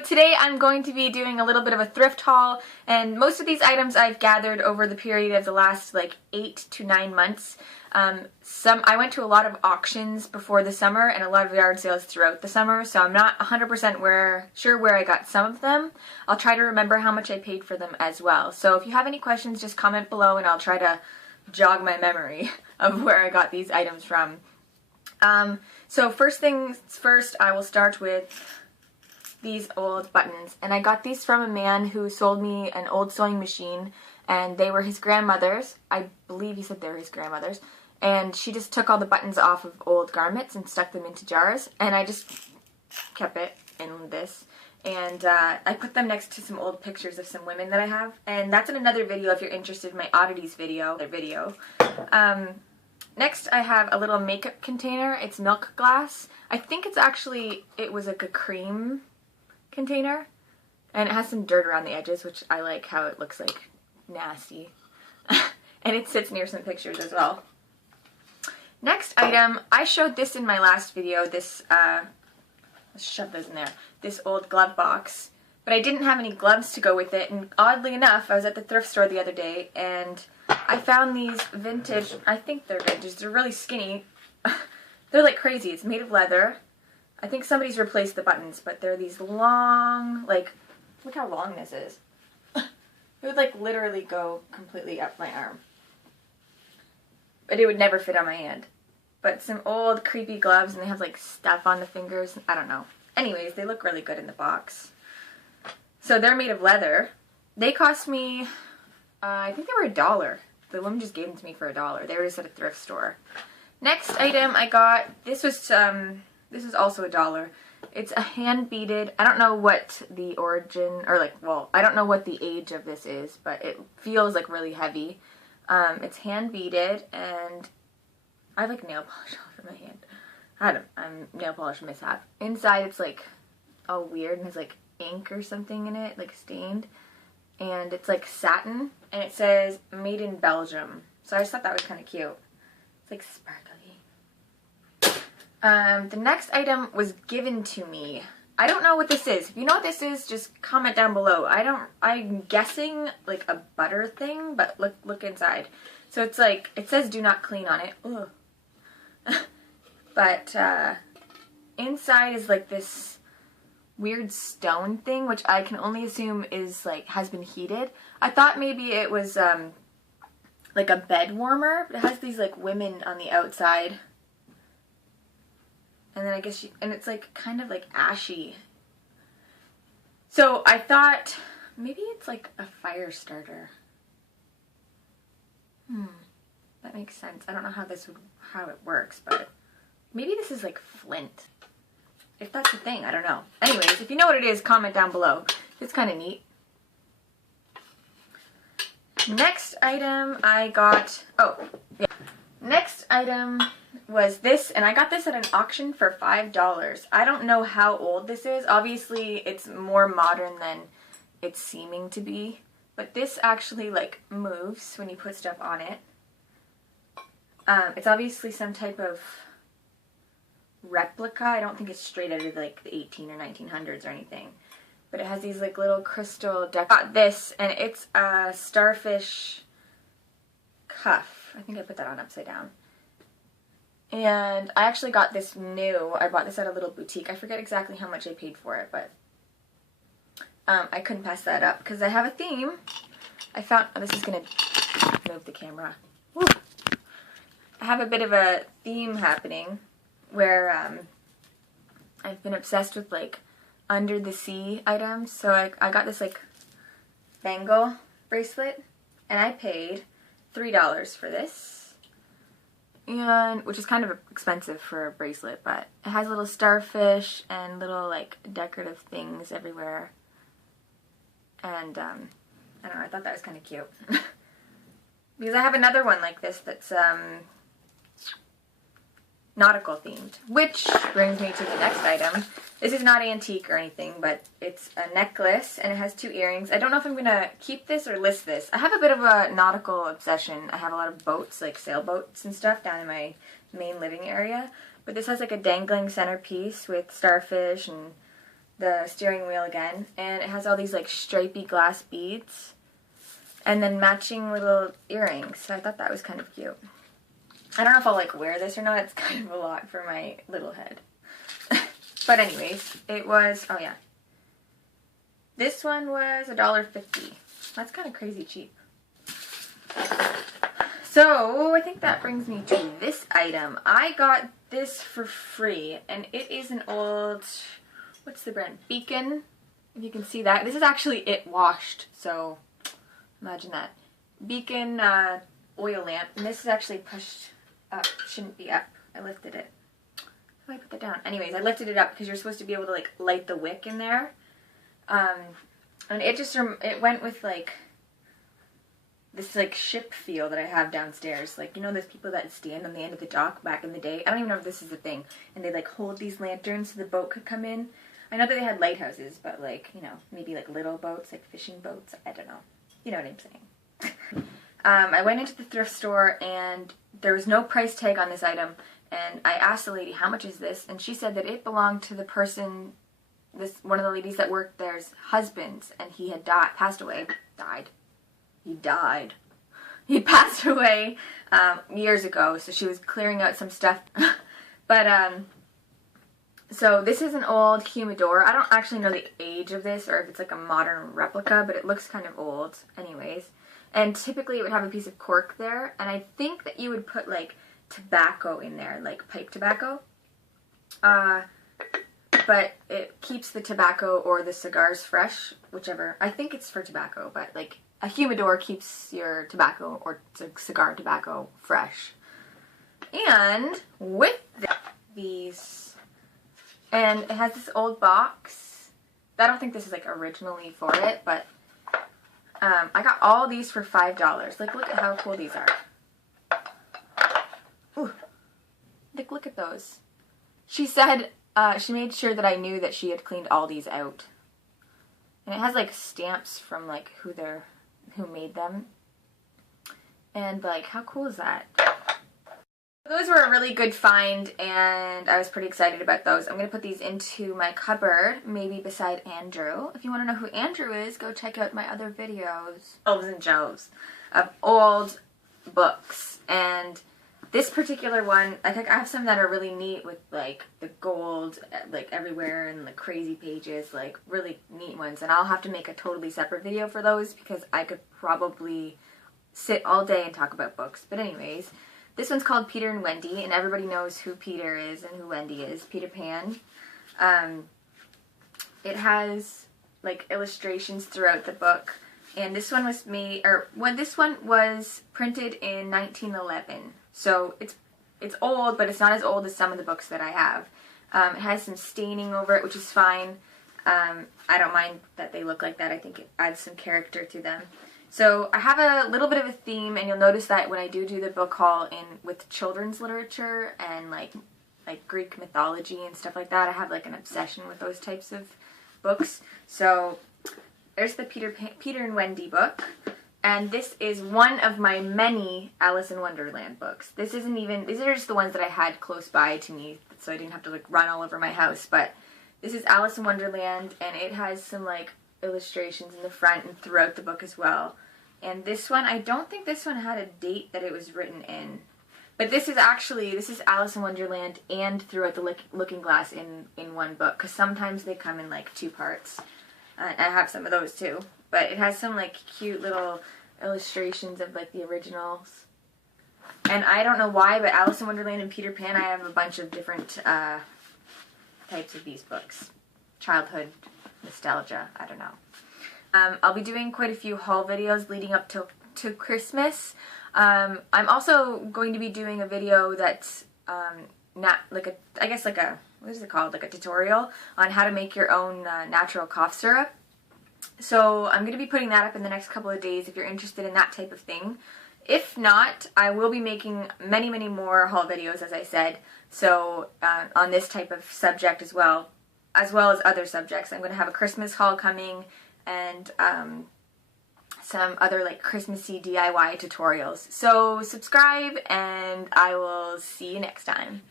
So today I'm going to be doing a little bit of a thrift haul, and most of these items I've gathered over the period of the last like 8 to 9 months. I went to a lot of auctions before the summer and a lot of yard sales throughout the summer, so I'm not 100% sure where I got some of them. I'll try to remember how much I paid for them as well. So if you have any questions, just comment below and I'll try to jog my memory of where I got these items from. So first things first, I will start with these old buttons, and I got these from a man who sold me an old sewing machine, and they were his grandmother's. I believe he said they were his grandmother's, and she just took all the buttons off of old garments and stuck them into jars, and I just kept it in this, and I put them next to some old pictures of some women that I have, and that's in another video if you're interested in my oddities video. Next I have a little makeup container. It's milk glass. I think it was like a cream container, and it has some dirt around the edges, which I like how it looks like nasty. And it sits near some pictures as well. Next item, I showed this in my last video, this, let's shove those in there, this old glove box, but I didn't have any gloves to go with it, and oddly enough, I was at the thrift store the other day, and I found these vintage, I think they're vintage, they're really skinny, they're like crazy, it's made of leather. I think somebody's replaced the buttons, but they're these long, like, look how long this is. It would like literally go completely up my arm. But it would never fit on my hand. But some old creepy gloves, and they have like stuff on the fingers. I don't know. Anyways, they look really good in the box. So they're made of leather. They cost me, I think they were $1. The woman just gave them to me for $1. They were just at a thrift store. Next item I got, this is also $1. It's a hand-beaded, I don't know what the origin, or like, well, I don't know what the age of this is, but it feels like really heavy. It's hand-beaded, and I have like nail polish all over my hand. I'm nail polish mishap. Inside it's like all weird and has like ink or something in it, like stained. And it's like satin, and it says made in Belgium. So I just thought that was kind of cute. It's like sparkly. The next item was given to me. I don't know what this is. If you know what this is, just comment down below. I'm guessing like a butter thing, but look inside. So it's like, it says do not clean on it. Ugh. But inside is like this weird stone thing, which I can only assume is like, has been heated. I thought maybe it was like a bed warmer. It has these like women on the outside. And then I guess and it's like kind of like ashy. So I thought maybe it's like a fire starter. That makes sense. I don't know how it works, but maybe this is like flint. If that's the thing, I don't know. Anyways, if you know what it is, comment down below. It's kind of neat. Next item I got, next item was this, and I got this at an auction for $5. I don't know how old this is. Obviously, it's more modern than it's seeming to be, but this actually like moves when you put stuff on it. It's obviously some type of replica. I don't think it's straight out of like the 18 or 1900s or anything, but it has these like little crystal I got this, and it's a starfish cuff. I think I put that on upside down. And I actually got this new. I bought this at a little boutique. I forget exactly how much I paid for it, but I couldn't pass that up because I have a theme. I found, this is going to move the camera. Woo. I have a bit of a theme happening where I've been obsessed with like under the sea items. So I got this like Bengal bracelet, and I paid $3 for this. And which is kind of expensive for a bracelet, but it has little starfish and little like decorative things everywhere. And I don't know, I thought that was kind of cute. Because I have another one like this that's nautical themed, which brings me to the next item. This is not antique or anything, but it's a necklace, and it has 2 earrings. I don't know if I'm going to keep this or list this. I have a bit of a nautical obsession. I have a lot of boats, like sailboats and stuff, down in my main living area. But this has like a dangling centerpiece with starfish and the steering wheel again, and it has all these like stripy glass beads and then matching little earrings. So I thought that was kind of cute. I don't know if I'll like wear this or not. It's kind of a lot for my little head. But anyways, it was, oh yeah. This one was $1.50. That's kind of crazy cheap. So I think that brings me to this item. I got this for free, and it is an old, what's the brand? Beacon, if you can see that. This is actually it washed, so imagine that. Beacon oil lamp, and this is actually pushed up. Shouldn't be up. I lifted it. How do I put that down? Anyways, I lifted it up because you're supposed to be able to like light the wick in there. And it just, it went with like this like ship feel that I have downstairs. Like, you know those people that stand on the end of the dock back in the day? I don't even know if this is a thing. And they like hold these lanterns so the boat could come in. I know that they had lighthouses, but like, you know, maybe like little boats, like fishing boats. I don't know. You know what I'm saying. I went into the thrift store and there was no price tag on this item. And I asked the lady, how much is this? And she said that it belonged to the person, one of the ladies that worked there's husband, and he had passed away. He passed away years ago, so she was clearing out some stuff. But so this is an old humidor. I don't actually know the age of this or if it's like a modern replica, but it looks kind of old anyways. And typically it would have a piece of cork there, and I think that you would put like tobacco in there, like pipe tobacco. But it keeps the tobacco or the cigars fresh, whichever. I think it's for tobacco, but like a humidor keeps your tobacco or cigar tobacco fresh. And with these, and it has this old box. I don't think this is like originally for it, but I got all these for $5. Like, look at how cool these are. Ooh. Like, look at those. She said she made sure that I knew that she had cleaned all these out. And it has like stamps from like who made them. And like, how cool is that? Those were a really good find, and I was pretty excited about those. I'm going to put these into my cupboard, maybe beside Andrew. If you want to know who Andrew is, go check out my other videos. Shelves and shelves of old books. And this particular one, I think I have some that are really neat with like the gold like everywhere and the crazy pages, like really neat ones. And I'll have to make a totally separate video for those because I could probably sit all day and talk about books. But anyways, this one's called Peter and Wendy, and everybody knows who Peter is and who Wendy is. Peter Pan. It has like illustrations throughout the book, and this one was made, or when this one was printed in 1911. So it's old, but it's not as old as some of the books that I have. It has some staining over it, which is fine. I don't mind that they look like that. I think it adds some character to them. So I have a little bit of a theme, and you'll notice that when I do the book haul with children's literature and like Greek mythology and stuff like that, I have like an obsession with those types of books. So there's the Peter and Wendy book, and this is one of my many Alice in Wonderland books. These are just the ones that I had close by to me, so I didn't have to like run all over my house. But this is Alice in Wonderland, and it has some like illustrations in the front and throughout the book as well. And this one, I don't think this one had a date that it was written in. But this is Alice in Wonderland and Throughout the Looking Glass in one book, because sometimes they come in like 2 parts. I have some of those too. But it has some like cute little illustrations of like the originals. And I don't know why, but Alice in Wonderland and Peter Pan, I have a bunch of different types of these books. Childhood nostalgia, I don't know. I'll be doing quite a few haul videos leading up to Christmas. I'm also going to be doing a video that's not like what is it called? Like a tutorial on how to make your own natural cough syrup. So I'm going to be putting that up in the next couple of days if you're interested in that type of thing. If not, I will be making many, many more haul videos, as I said, so on this type of subject as well as other subjects. I'm going to have a Christmas haul coming, and some other like Christmassy DIY tutorials. So subscribe, and I will see you next time.